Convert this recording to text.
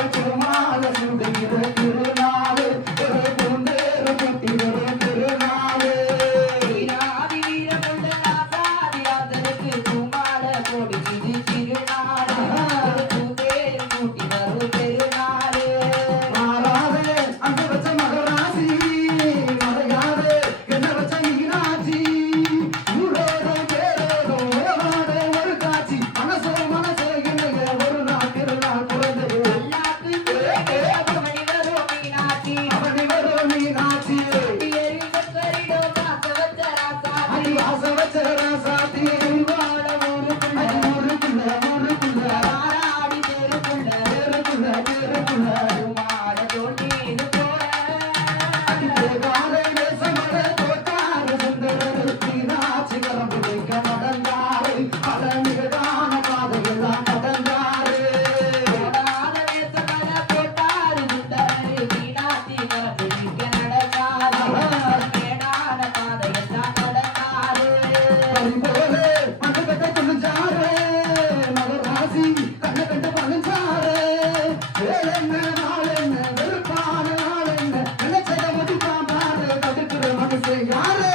Thank you. ஆசை யாரு?